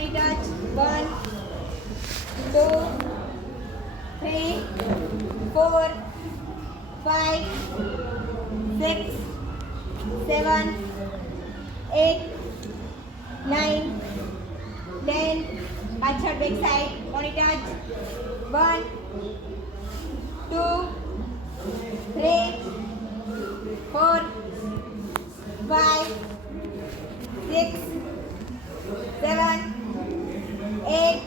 Body touch. 1, 2, 3, 4, 5, 6, 7, 8, 9, 10. પાછળ back side. Body touch. 1, 2, 3, 4, 5, 6, 7, 8,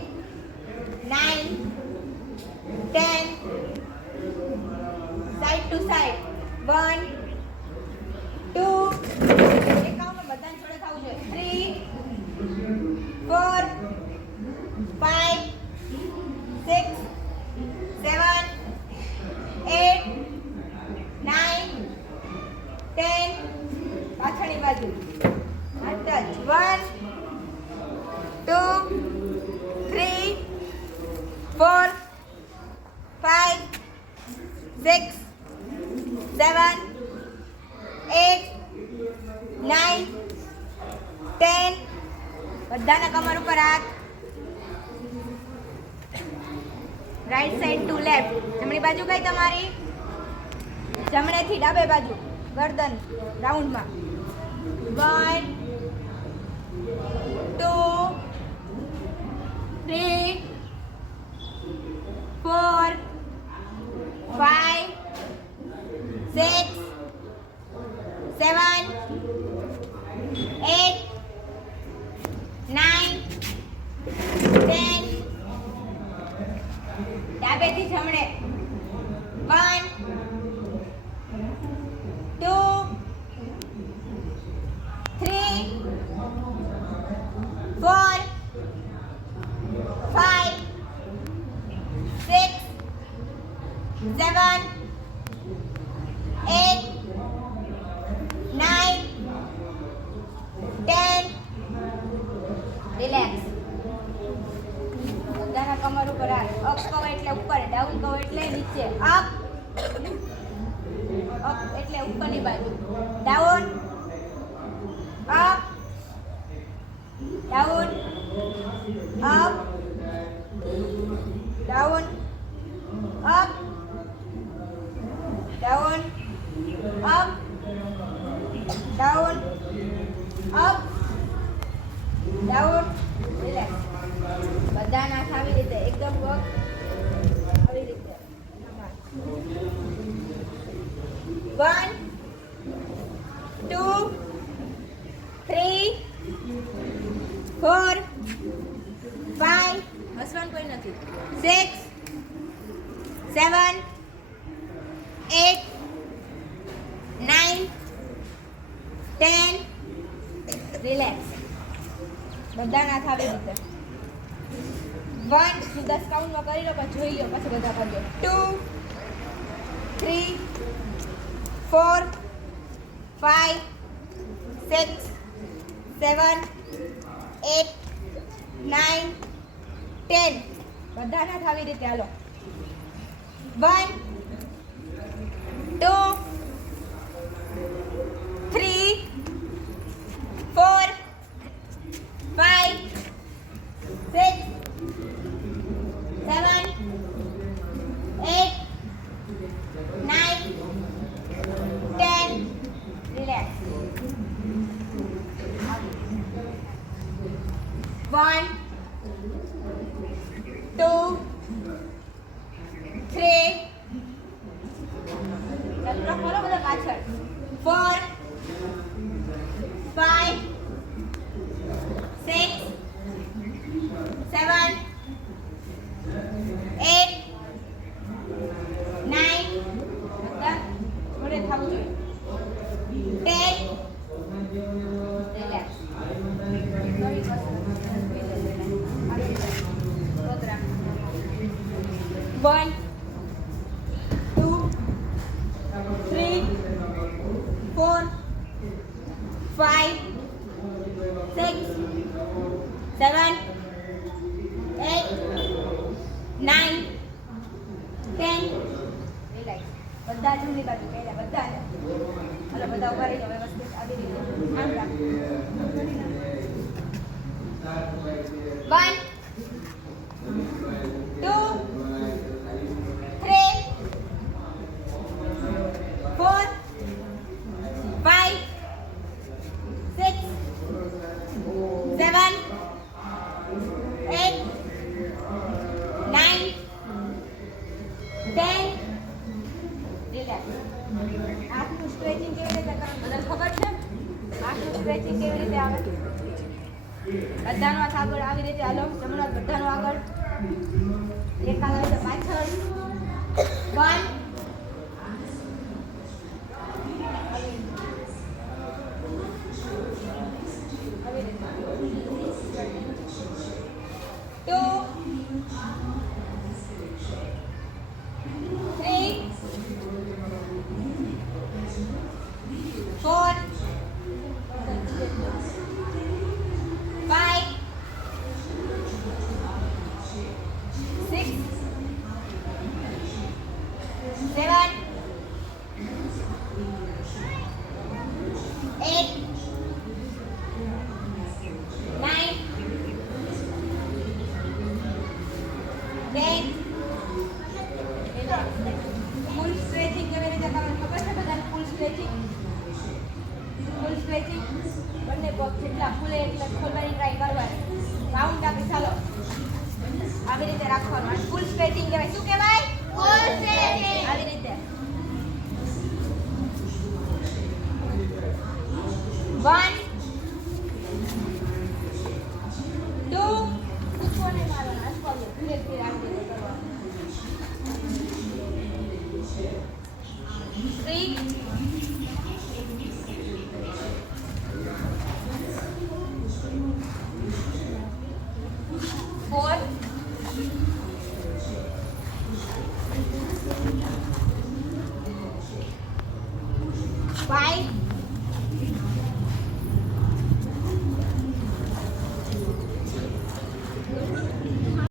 9, 10. Side to side. 1, 2. એક કાઉન્ટ બધાને જોડે ખાવું જોઈએ. 3, 4, 5, 6, 7, 8, 9, 10. પાછળની બાજુ. ટચ. 1, 2, 3, 4, 5, 6, 7, 8, 9, 10. બધાના કમર ઉપર હાથ. Right side to left. જમણી બાજુ કઈ તમારી? જમણેથી ડાબે બાજુ. ગરદન રાઉન્ડમાં. 1, 2, 3, 4, 5, 6, 7, 8, 9, 10. ડાબેથી જમણે. 1, 2, 3, 4, 5, 6, 7, 8, 9, 10. રિલેક્સ. બધાના કમર ઉપર હાથ. અપ કહો એટલે ઉપર, ડાઉન કહો એટલે નીચે. અપ અપ એટલે ઉપરની બાજુ. Down up down up down up down up down up down. Relax. બધાના આવી રીતે એકદમ વર્ક આવી રીતે. 1, 2, 3, 4, 5. હસવાનું કોઈ નથી. 6, 7, 8, 9, 10. રિલેક્સ. બધાના આવી રીતે. 1 હું 10 કાઉન્ટમાં કરી લો, પછી જોઈ લો, પછી બધા કરજો. 2, 3, 4, 5, 6, 7, 8, 9, 10. બધાના આવી રીતે. હાલો. 1, 2, 3, 4, 5, 6, 7, 8, 9, 10. Relax. 1, 2, 3. ચલો ખોલો બધા પાછળ. 4, 5, 6, 7, 8, 9. બધા જોડે થવું જોઈએ. 10. રિલેક્સ. 1, 2, 3, 4, 5, 6, 7, 8, 9, 10. રિલેક્સ. બધા જમણી બાજુ પહેલા બધા. હાલો બધા ઉભા રહી જાઓ વ્યવસ્થિત આવી રીતે. આમ રાખો. 1, રીતે આવે બધાનો હાથ આગળ આવી રીતે હાલો જમણો હાથ બધાનો આગળ એક હાથ આવે તો પાછળ 1 2 3 4 5 6 7 8 9 10 ફૂલ સ્ટ્રેચિંગ કેવી રીતે કરવાનું ખબર છે બધાને ફૂલ સ્ટ્રેચિંગ બંને પગ જેટલા ફૂલે એટલા ખોલવાની ટ્રાય કરવાની રાઉન્ડ આપી ચાલો આવી રીતે રાખવાનું અને ફૂલ સ્ટ્રેચિંગ કહેવાય શું કહેવાય ફૂલ સ્ટ્રેચિંગ આવી રીતે 1 2 કોને મારવાના અસ્પર્ય ધીરે ધીરે આવી રીતે કરવાનું 3 4 5